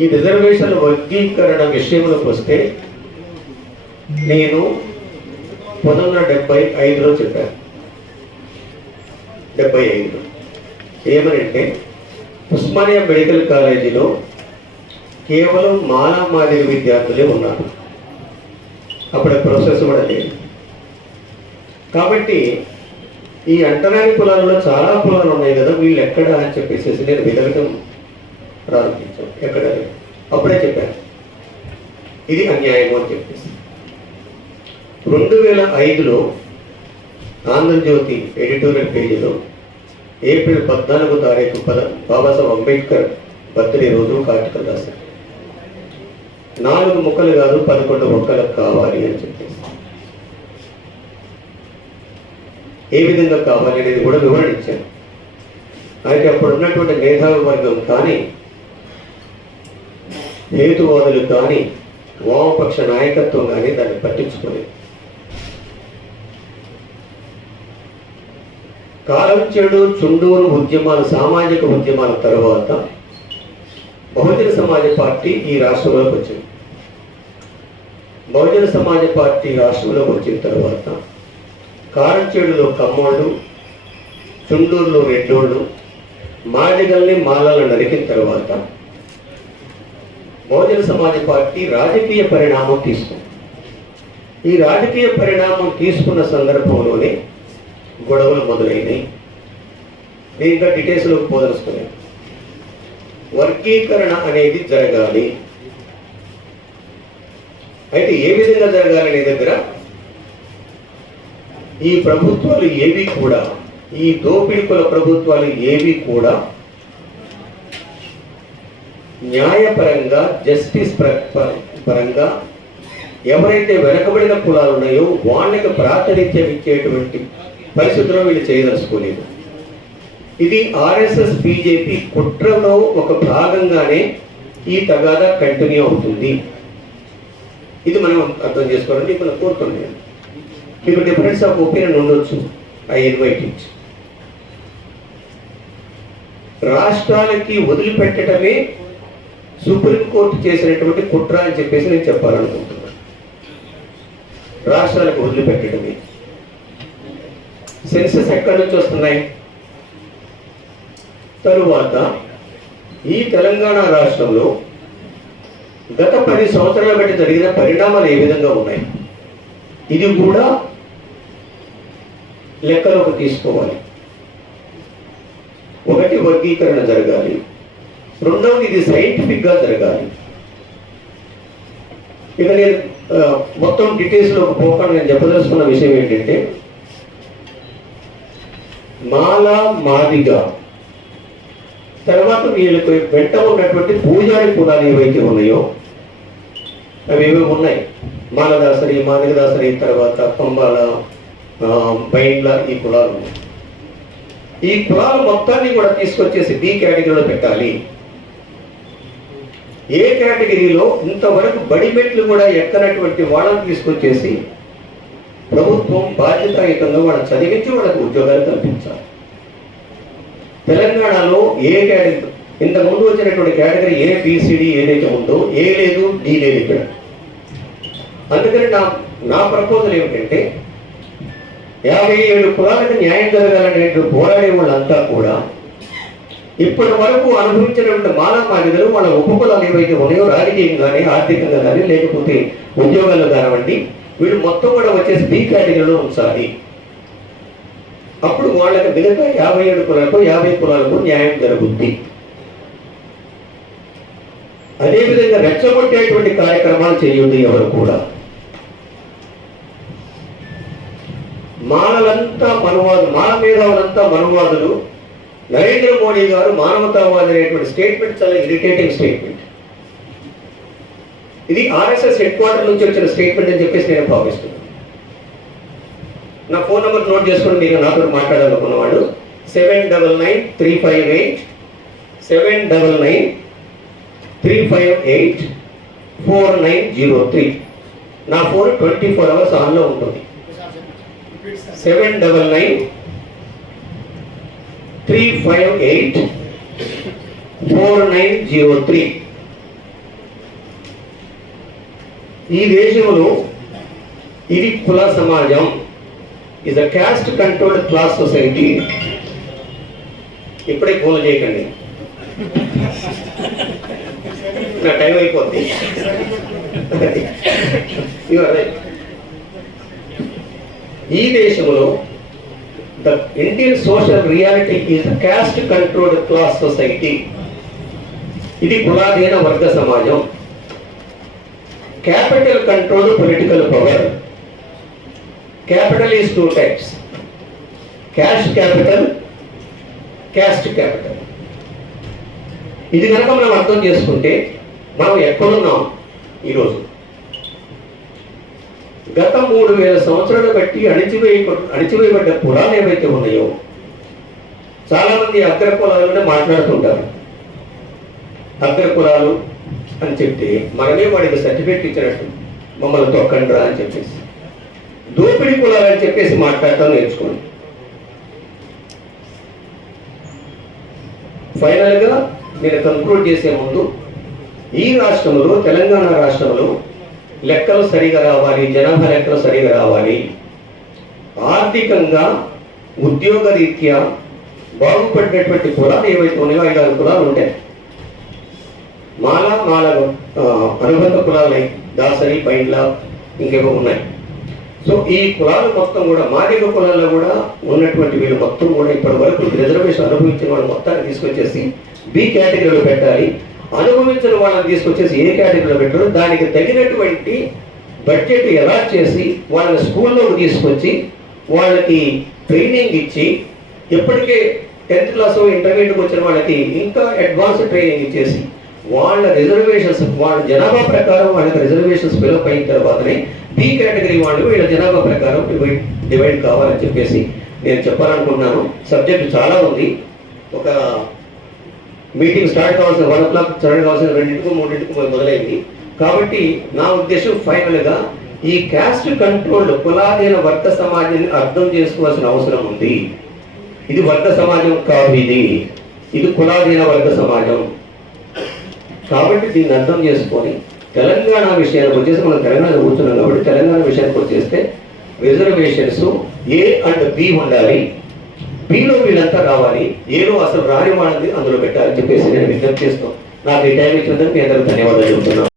ఈ రిజర్వేషన్ వర్గీకరణ విషయంలోకి వస్తే నేను పంతొమ్మిది వందల డెబ్బై ఐదులో చెప్పాను. డెబ్బై ఐదులో. ఏమనంటే ఉస్మానియా మెడికల్ కాలేజీలో కేవలం మాలా మాదిరి విద్యార్థులే ఉన్నారు. అప్పుడు ప్రాసెస్ కూడా లేదు. కాబట్టి ఈ అంటరాని కులాలలో చాలా కులాలు ఉన్నాయి కదా వీళ్ళు ఎక్కడ అని చెప్పేసి నేను విధవిధం ప్రారంభించాం. ఎక్కడ? అప్పుడే చెప్పారు. ఇది అన్యాయము అని చెప్పేసి. రెండు వేల ఐదులో ఆంధ్రజ్యోతి ఎడిటోరియల్ పేజీలో ఏప్రిల్ పద్నాలుగో తారీఖు పద బాబాసాహెబ్ అంబేద్కర్ బర్త్డే రోజు కార్టికల్ రాశారు. నాలుగు ముక్కలు కాదు పదకొండు ముక్కలు కావాలి అని చెప్పేసి. ఏ విధంగా కావాలి అనేది కూడా వివరణ ఇచ్చాను అయితే అప్పుడు ఉన్నటువంటి మేధావి వర్గం కానీ హేతువాదులు కానీ వామపక్ష నాయకత్వం కానీ దాన్ని పట్టించుకోలేదు. కాలం చెడు చుండూరు ఉద్యమాలు సామాజిక ఉద్యమాల తర్వాత బహుజన సమాజ పార్టీ ఈ రాష్ట్రంలోకి వచ్చింది. బహుజన సమాజ పార్టీ రాష్ట్రంలోకి వచ్చిన తర్వాత కారంచేడులో కమ్మోళ్ళు చుండూరులో రెడ్డోళ్ళు మాదిగల్ని మాలలను నరికిన తర్వాత బహుజన సమాజ పార్టీ రాజకీయ పరిణామం తీసుకుంది. ఈ రాజకీయ పరిణామం తీసుకున్న సందర్భంలోనే గొడవలు మొదలైనవి దీంట్లో ఇంకా డీటెయిల్స్లోకి వర్గీకరణ అనేది జరగాలి. అయితే ఏ విధంగా జరగాలి అనే దగ్గర ఈ ప్రభుత్వాలు ఏవి కూడా ఈ దోపిడికుల ప్రభుత్వాలు ఏవి కూడా న్యాయపరంగా జస్టిస్ ప- పరంగా ఎవరైతే వెనకబడిన కులాలు ఉన్నాయో వాళ్ళకి ప్రాతినిధ్యం ఇచ్చేటువంటి పరిస్థితుల్లో వీళ్ళు చేయదలుచుకోలేదు. ఇది ఆర్ఎస్ఎస్ బీజేపీ కుట్రలో ఒక భాగంగానే ఈ తగాదా కంటిన్యూ అవుతుంది. ఇది మనం అర్థం చేసుకోవాలని మనం కోరుతున్నాను మీకు డిఫరెన్స్ ఆఫ్ ఒపీనియన్ ఉండొచ్చు ఐ ఇన్వైట్ ఇట్ రాష్ట్రాలకి వదిలిపెట్టడమే సుప్రీంకోర్టు చేసినటువంటి కుట్ర అని చెప్పేసి నేను చెప్పాలనుకుంటున్నాను రాష్ట్రాలకు వదిలిపెట్టడమే. సెన్సెస్ ఎక్కడి నుంచి వస్తున్నాయి? తరువాత ఈ తెలంగాణ రాష్ట్రంలో గత పది సంవత్సరాల బట్టి జరిగిన పరిణామాలు ఏ విధంగా ఉన్నాయి? ఇది కూడా లెక్కలోకి తీసుకోవాలి. ఒకటి వర్గీకరణ జరగాలి. రెండవది ఇది సైంటిఫిక్గా జరగాలి. ఇక నేను మొత్తం డీటెయిల్స్లోకి పోకుండా నేను చెప్పదలుచుకున్న విషయం ఏంటంటే మాల మాదిగా. తర్వాత వీళ్ళకు వెంట ఉన్నటువంటి పూజారి కులాలు ఏవైతే ఉన్నాయో అవి ఏవో ఉన్నాయి. మాలదాసరి మాదిగదాసరి తర్వాత పంబాల బైండ్ల ఈ కులాలు ఉన్నాయి. ఈ కులాలు మొత్తాన్ని కూడా తీసుకొచ్చేసి బి కేటగిరీలో పెట్టాలి. ఏ కేటగిరీలో ఇంతవరకు బడిమెట్లు కూడా ఎక్కనటువంటి వాళ్ళని తీసుకొచ్చేసి ప్రభుత్వం బాధ్యతాయుతంగా వాళ్ళని చదివించి వాళ్ళకు ఉద్యోగాలు కల్పించాలి. తెలంగాణలో ఏ కేటగిరీ ఇంతకుముందు వచ్చినటువంటి కేటగిరీ ఏ పీసీడీ ఏదైతే ఉందో ఏ లేదు డి లేదు ఇక్కడ. అందుకని నా నా ప్రపోజల్ ఏమిటంటే యాభై ఏడు కులాలకు న్యాయం జరగాలనే పోరాడే వాళ్ళంతా కూడా ఇప్పటి వరకు అనుభవించినటువంటి మానవ మాదిగలు వాళ్ళ ఉపకులాలు ఏవైతే ఉన్నాయో రాజకీయంగా కానీ ఆర్థికంగా కానీ లేకపోతే ఉద్యోగాల్లో కానివ్వండి వీళ్ళు మొత్తం కూడా వచ్చేసి బి కేటగిరీలో ఉంచాలి. అప్పుడు వాళ్ళకి మిగతా యాభై ఏడు కులాలకు యాభై కులాలకు న్యాయం జరుగుద్ది. అదేవిధంగా రెచ్చగొట్టేటువంటి కార్యక్రమాలు చేయండి ఎవరు కూడా. మానలంతా మనవాదు మాన మేధావులంతా మనవాదులు నరేంద్ర మోడీ గారు మానవతావాది అనేటువంటి స్టేట్మెంట్ చాలా ఇరిటేటింగ్ స్టేట్మెంట్ ఇది ఆర్ఎస్ఎస్ హెడ్ క్వార్టర్ నుంచి వచ్చిన స్టేట్మెంట్ అని చెప్పేసి నేను భావిస్తున్నాను. నా ఫోన్ నెంబర్ నోట్ చేసుకుని మీరు నాతో మాట్లాడాలనుకున్నవాడు seven double nine three five eight seven double nine three five eight four nine zero three నా ఫోన్ ట్వంటీ ఫోర్ అవర్స్ ఆన్లో ఉంటుంది. Seven double nine three five eight four nine zero three ఈ దేశంలో ఇది కుల సమాజం. Is a caste controlled class society ఇప్పుడే phone చేయకండి. నా టైం అయిపోద్ది. ఈ దేశంలో the Indian social reality is caste controlled class society ఇది కులాధీన వర్గ సమాజం. Capital control political power capital is two types cash capital caste capital ఇది కనుక మనం అర్థం చేసుకుంటే మనం ఎక్కడున్నాం ఈరోజు? గత మూడు వేల సంవత్సరాలు బట్టి అణిచివేయ అణిచివేయబడ్డ కులాలు ఏవైతే ఉన్నాయో చాలామంది అగ్ర కులాలనే మాట్లాడుతుంటారు. అగ్ర కులాలు అని చెప్తే మనమే వాడికి సర్టిఫికేట్ ఇచ్చినట్టు మమ్మల్ని తొక్కండ్రా అని చెప్పేసి. దోపిడీ కులాలు అని చెప్పేసి మాట్లాడటం నేర్చుకోండి. ఫైనల్గా నేను కంక్లూడ్ చేసే ముందు ఈ రాష్ట్రంలో తెలంగాణ రాష్ట్రంలో లెక్కలు సరిగా రావాలి జనాభా లెక్కలు సరిగా రావాలి. ఆర్థికంగా ఉద్యోగ రీత్యా బాగుపడినటువంటి కులాలు ఏవైతే ఉన్నాయో ఐదు కులాలు ఉంటాయి. మాల మాల అనుబంధ కులాలు దాసరి పైండ్ల ఇంకేవో ఉన్నాయి. సో ఈ కులాలు మొత్తం కూడా మాదిక కులాల్లో కూడా ఉన్నటువంటి వీళ్ళు మొత్తం కూడా ఇప్పటి వరకు రిజర్వేషన్ అనుభవించిన వాళ్ళు మొత్తాన్ని తీసుకొచ్చేసి బి కేటగిరీలో పెట్టాలి. అనుభవించిన వాళ్ళని తీసుకొచ్చేసి ఏ కేటగిరీలో పెట్టారు దానికి తగినటువంటి బడ్జెట్ ఎలా చేసి వాళ్ళని స్కూల్లో తీసుకొచ్చి వాళ్ళకి ట్రైనింగ్ ఇచ్చి ఇప్పటికే టెన్త్ క్లాస్ ఇంటర్మీడియట్కి వచ్చిన వాళ్ళకి ఇంకా అడ్వాన్స్ ట్రైనింగ్ ఇచ్చేసి వాళ్ళ రిజర్వేషన్స్ వాళ్ళ జనాభా ప్రకారం వాళ్ళకి రిజర్వేషన్స్ ఫిలప్ అయిన తర్వాతనే బి కేటగిరీ వాళ్ళు వీళ్ళ జనాభా ప్రకారం డివైడ్ డివైడ్ కావాలని చెప్పేసి నేను చెప్పాలనుకుంటున్నాను. సబ్జెక్ట్ చాలా ఉంది. ఒక మీటింగ్ స్టార్ట్ కావాల్సిన వన్ ఓ క్లాక్ స్టార్ట్ కావాల్సిన రెండింటికి మూడింటికి మొదలైంది. కాబట్టి నా ఉద్దేశం ఫైనల్గా ఈ క్యాస్ట్ కంట్రోల్డ్ కులాధీన వర్గ సమాజాన్ని అర్థం చేసుకోవాల్సిన అవసరం ఉంది. ఇది వర్గ సమాజం కాదు ఇది. ఇది కులాధీన వర్గ సమాజం. కాబట్టి దీన్ని అర్థం చేసుకొని తెలంగాణ విషయానికి వచ్చేసి మనం తెలంగాణ కూర్చున్నాం కాబట్టి తెలంగాణ విషయానికి వచ్చేస్తే రిజర్వేషన్స్ ఏ అండ్ బి ఉండాలి. బీలో వీళ్ళంతా రావాలి. ఏలో అసలు రాని మానది అందులో పెట్టాలని చెప్పేసి నేను విజ్ఞప్తి చేస్తాను నాకు ఈ టైం ఇచ్చినందుకు మీ అందరూ ధన్యవాదాలు చెబుతున్నాను.